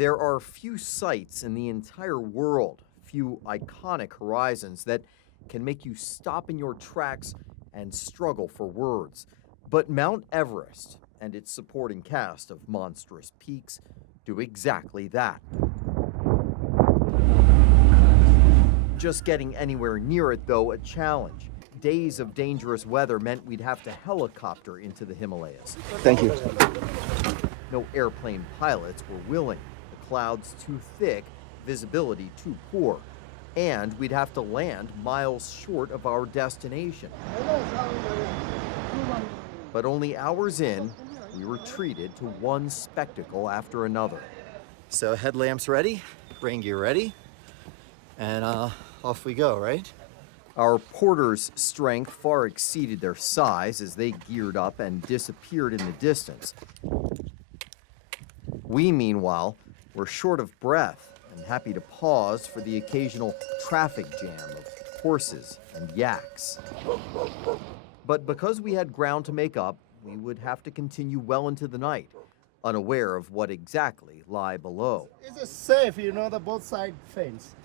There are few sights in the entire world, few iconic horizons that can make you stop in your tracks and struggle for words. But Mount Everest and its supporting cast of monstrous peaks do exactly that. Just getting anywhere near it, though, a challenge. Days of dangerous weather meant we'd have to helicopter into the Himalayas. Thank you. No airplane pilots were willing. The clouds too thick, visibility too poor. And we'd have to land miles short of our destination. But only hours in, we were treated to one spectacle after another. So headlamps ready, rain gear ready, and off we go, right? Our porters' strength far exceeded their size as they geared up and disappeared in the distance. We, meanwhile, were short of breath and happy to pause for the occasional traffic jam of horses and yaks. But because we had ground to make up, we would have to continue well into the night, unaware of what exactly lie below. Is it safe, the both side fence?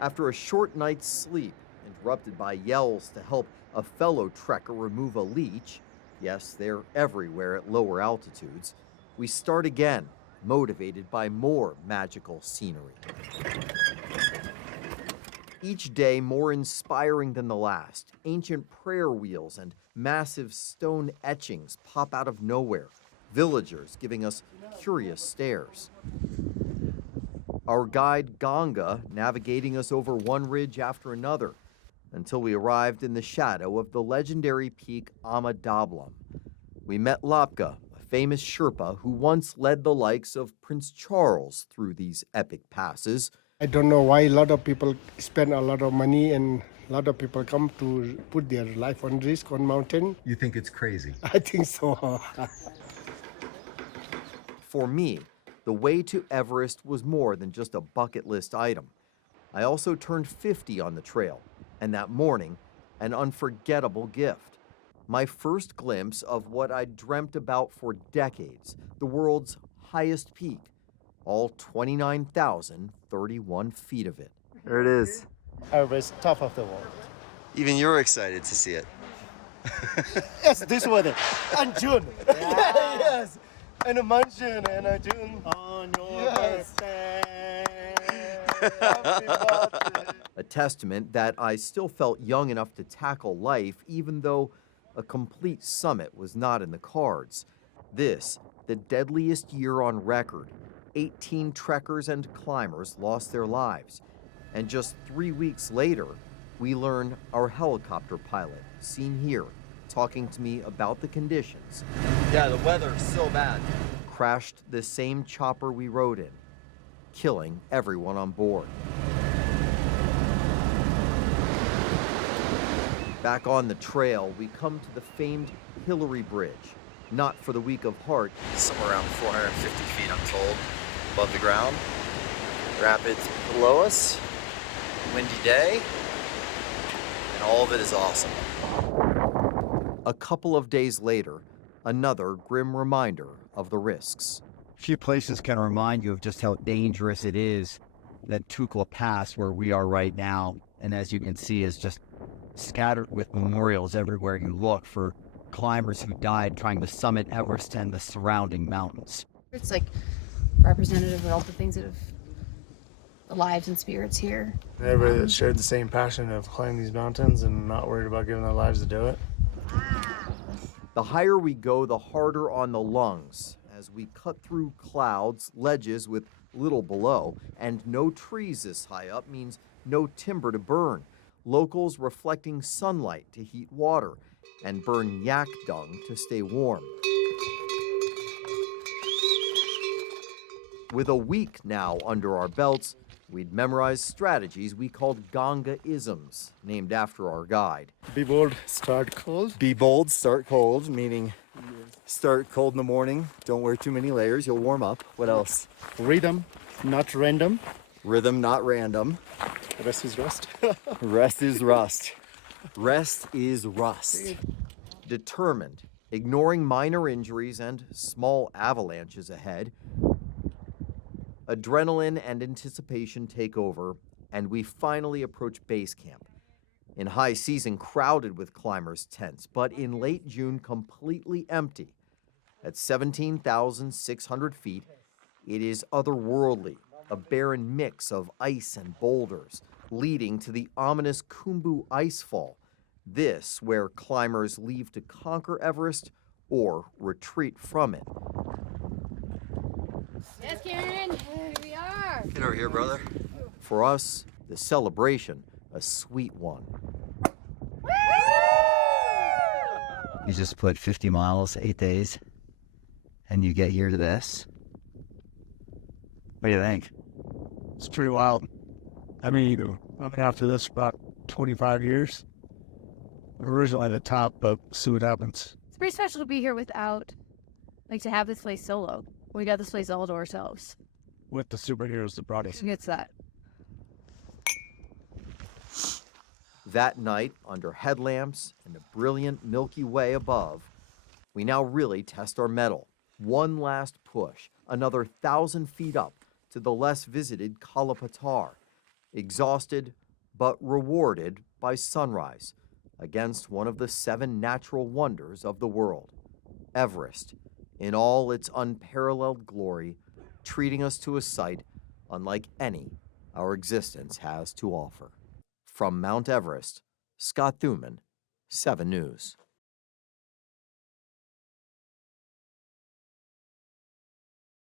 After a short night's sleep, interrupted by yells to help a fellow trekker remove a leech, yes, they're everywhere at lower altitudes, we start again, motivated by more magical scenery. Each day more inspiring than the last. Ancient prayer wheels and massive stone etchings pop out of nowhere, villagers giving us curious stares. Our guide Ganga navigating us over one ridge after another until we arrived in the shadow of the legendary peak Ama Dablam. We met Lapka, a famous Sherpa who once led the likes of Prince Charles through these epic passes. I don't know why a lot of people spend a lot of money and a lot of people come to put their life on risk on mountain. You think it's crazy? I think so. For me, the way to Everest was more than just a bucket list item. I also turned 50 on the trail, and that morning, an unforgettable gift. My first glimpse of what I'd dreamt about for decades, the world's highest peak, all 29,031 feet of it. There it is. Everest, top of the world. Even you're excited to see it. Yes, this weather. And June. Yes. And a monsoon and a June. On your birthday. Happy birthday. A testament that I still felt young enough to tackle life, even though a complete summit was not in the cards. This, the deadliest year on record. 18 trekkers and climbers lost their lives. And just 3 weeks later, we learned our helicopter pilot, seen here, talking to me about the conditions. Yeah, the weather's so bad. Crashed the same chopper we rode in, killing everyone on board. Back on the trail, we come to the famed Hillary Bridge, not for the weak of heart. Somewhere around 450 feet, I'm told, above the ground. Rapids below us, windy day, and all of it is awesome. A couple of days later, another grim reminder of the risks. Few places can remind you of just how dangerous it is. That Tukla Pass, where we are right now, and as you can see, is just scattered with memorials everywhere you look for climbers who died trying to summit Everest and the surrounding mountains. It's like representative of all the things that have the lives and spirits here. Everybody that shared the same passion of climbing these mountains and not worried about giving their lives to do it. The higher we go, the harder on the lungs as we cut through clouds, ledges with little below, and no trees this high up means no timber to burn. Locals reflecting sunlight to heat water and burn yak dung to stay warm. With a week now under our belts, we'd memorized strategies we called Ganga-isms, named after our guide. Be bold, start cold. Be bold, start cold, meaning start cold in the morning. Don't wear too many layers, you'll warm up. What else? Rhythm, not random. Rhythm, not random. Rest is rust. Rest is rust. Rest is rust. Determined, ignoring minor injuries and small avalanches ahead, Adrenaline and anticipation take over, and we finally approach base camp. In high season, crowded with climbers' tents, but in late June, completely empty. At 17,600 feet, it is otherworldly, a barren mix of ice and boulders, leading to the ominous Khumbu Icefall. This, where climbers leave to conquer Everest or retreat from it. Yes, Karen, here we are. Get over here, brother. For us, the celebration, a sweet one. You just put 50 miles, 8 days, and you get here to this. What do you think? It's pretty wild. I mean, I've been after this for about 25 years. I'm originally at the top, but see what happens. It's pretty special to be here without, like, to have this place solo. We got this place all to ourselves. With the superheroes that brought us. Who gets that? That night, under headlamps and a brilliant Milky Way above, we now really test our mettle. One last push, another 1,000 feet up to the less visited Kala Patthar, exhausted but rewarded by sunrise against one of the 7 natural wonders of the world, Everest, in all its unparalleled glory, treating us to a sight unlike any our existence has to offer. From Mount Everest, Scott Thuman, 7 News.